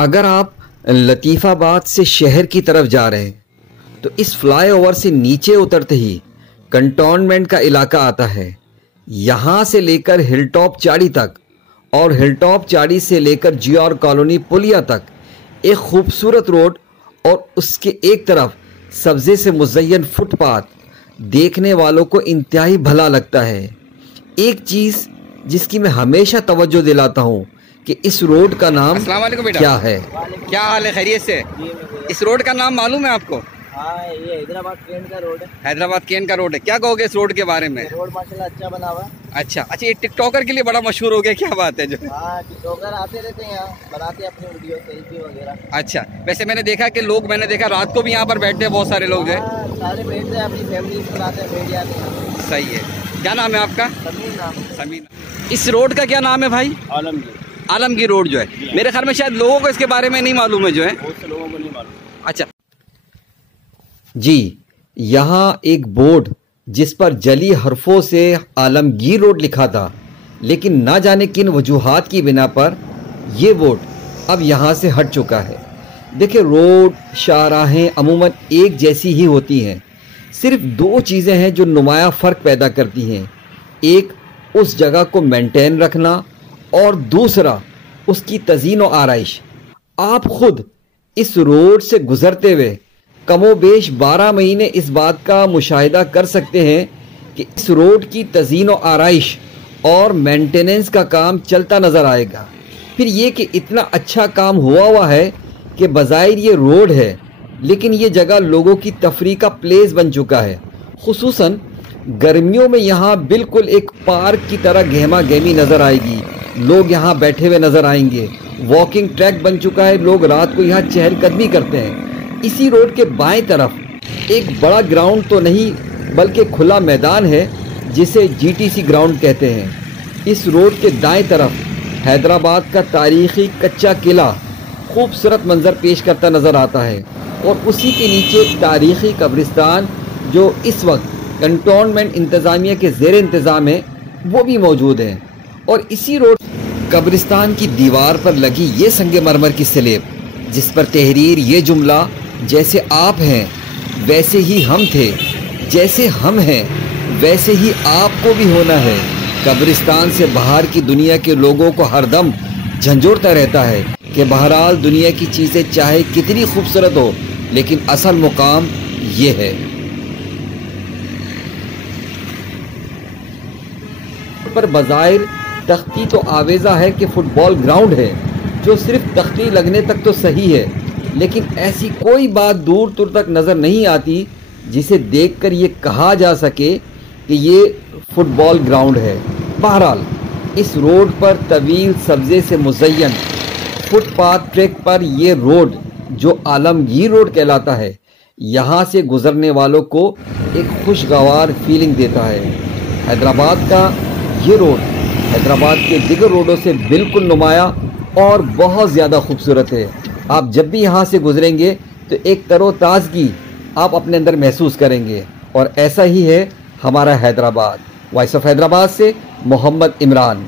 اگر آپ لطیف آباد سے شہر کی طرف جا رہے ہیں تو اس فلائی اوور سے نیچے اترتے ہی کنٹونمنٹ کا علاقہ آتا ہے. یہاں سے لے کر ہل ٹاپ چاڑی تک اور ہل ٹاپ چاڑی سے لے کر جی آر کالونی پلیا تک ایک خوبصورت روڈ اور اس کے ایک طرف سبزے سے مزین فٹ پاتھ دیکھنے والوں کو انتہائی بھلا لگتا ہے. ایک چیز جس کی میں ہمیشہ توجہ دلاتا ہوں کہ اس روڈ کا نام السلام علیکم بیٹا. کیا ہے. کیا حال ہے؟ خیریت سے؟ اس روڈ کا نام معلوم ہے آپ کو؟ ہاں، یہ حیدرآباد کینٹ کا روڈ ہے. حیدرآباد کینٹ کا روڈ ہے. کیا کہو گے اس روڈ کے بارے میں؟ روڈ ماشاءاللہ اچھا بنا ہوا ہے. اچھا، یہ ٹک ٹاکر کے لیے بڑا مشہور ہو گیا. کیا بات ہے؟ جو ہاں، ٹک ٹاکر آتے رہتے ہیں یہاں، بناتے ہیں اپنی ویڈیو سیلفی وغیرہ. اچھا، ویسے میں نے دیکھا کہ میں نے دیکھا رات کو بھی یہاں پر بیٹھتے ہیں بہت سارے لوگ جو ہے. ہاں، سارے بیٹھتے ہیں اپنی فیملی سے بناتے ہیں میڈیا میں. صحیح ہے. کیا نام ہے آپ کا؟ سمیر نام. سمیر. اس روڈ کا کیا نام ہے بھائی؟ عالمگیر. عالمگیر روڈ جو ہے. میرے خیال میں شاید لوگوں کو اس کے بارے میں نہیں معلوم ہے جو ہے. بہت سے لوگوں کو نہیں معلوم. اچھا جی، یہاں ایک بورڈ جس پر جلی حرفوں سے عالمگیر روڈ لکھا تھا، لیکن نہ جانے کن وجوہات کی بنا پر یہ بورڈ اب یہاں سے ہٹ چکا ہے. دیکھیں، روڈ شاہراہیں عموماً ایک جیسی ہی ہوتی ہیں. صرف دو چیزیں ہیں جو نمایاں فرق پیدا کرتی ہیں. ایک اس جگہ کو مینٹین رکھنا اور دوسرا اس کی تزئین و آرائش. آپ خود اس روڈ سے گزرتے ہوئے کم و بیش 12 مہینے اس بات کا مشاہدہ کر سکتے ہیں کہ اس روڈ کی تزئین و آرائش اور مینٹیننس کا کام چلتا نظر آئے گا. پھر یہ کہ اتنا اچھا کام ہوا ہے کہ بظاہر یہ روڈ ہے لیکن یہ جگہ لوگوں کی تفریح کا پلیس بن چکا ہے. خصوصاً گرمیوں میں یہاں بالکل ایک پارک کی طرح گہما گہمی نظر آئے گی. لوگ یہاں بیٹھے ہوئے نظر آئیں گے. واکنگ ٹریک بن چکا ہے. لوگ رات کو یہاں چہل قدمی کرتے ہیں. اسی روڈ کے بائیں طرف ایک بڑا گراؤنڈ تو نہیں بلکہ کھلا میدان ہے جسے جی ٹی سی گراؤنڈ کہتے ہیں. اس روڈ کے دائیں طرف حیدرآباد کا تاریخی کچا قلعہ خوبصورت منظر پیش کرتا نظر آتا ہے اور اسی کے نیچے ایک تاریخی قبرستان جو اس وقت کنٹونمنٹ انتظامیہ کے زیر انتظام ہے وہ بھی موجود ہے. اور اسی روڈ قبرستان کی دیوار پر لگی یہ سنگ مرمر کی سلیب جس پر تحریر یہ جملہ جیسے آپ ہیں ویسے ہی ہم تھے، جیسے ہم ہیں ویسے ہی آپ کو بھی ہونا ہے، قبرستان سے باہر کی دنیا کے لوگوں کو ہر دم جھنجھوڑتا رہتا ہے کہ بہرحال دنیا کی چیزیں چاہے کتنی خوبصورت ہو لیکن اصل مقام یہ ہے. پر بظاہر تختی تو آویزہ ہے کہ فٹ بال گراؤنڈ ہے جو صرف تختی لگنے تک تو صحیح ہے، لیکن ایسی کوئی بات دور دور تک نظر نہیں آتی جسے دیکھ کر یہ کہا جا سکے کہ یہ فٹ بال گراؤنڈ ہے. بہرحال اس روڈ پر طویل سبزے سے مزین فٹ پاتھ ٹریک پر یہ روڈ جو عالمگیر روڈ کہلاتا ہے یہاں سے گزرنے والوں کو ایک خوشگوار فیلنگ دیتا ہے. حیدرآباد کا یہ روڈ حیدرآباد کے دیگر روڈوں سے بالکل نمایاں اور بہت زیادہ خوبصورت ہے. آپ جب بھی یہاں سے گزریں گے تو ایک تر و تازگی آپ اپنے اندر محسوس کریں گے. اور ایسا ہی ہے ہمارا حیدرآباد. وائس آف حیدرآباد سے محمد عمران.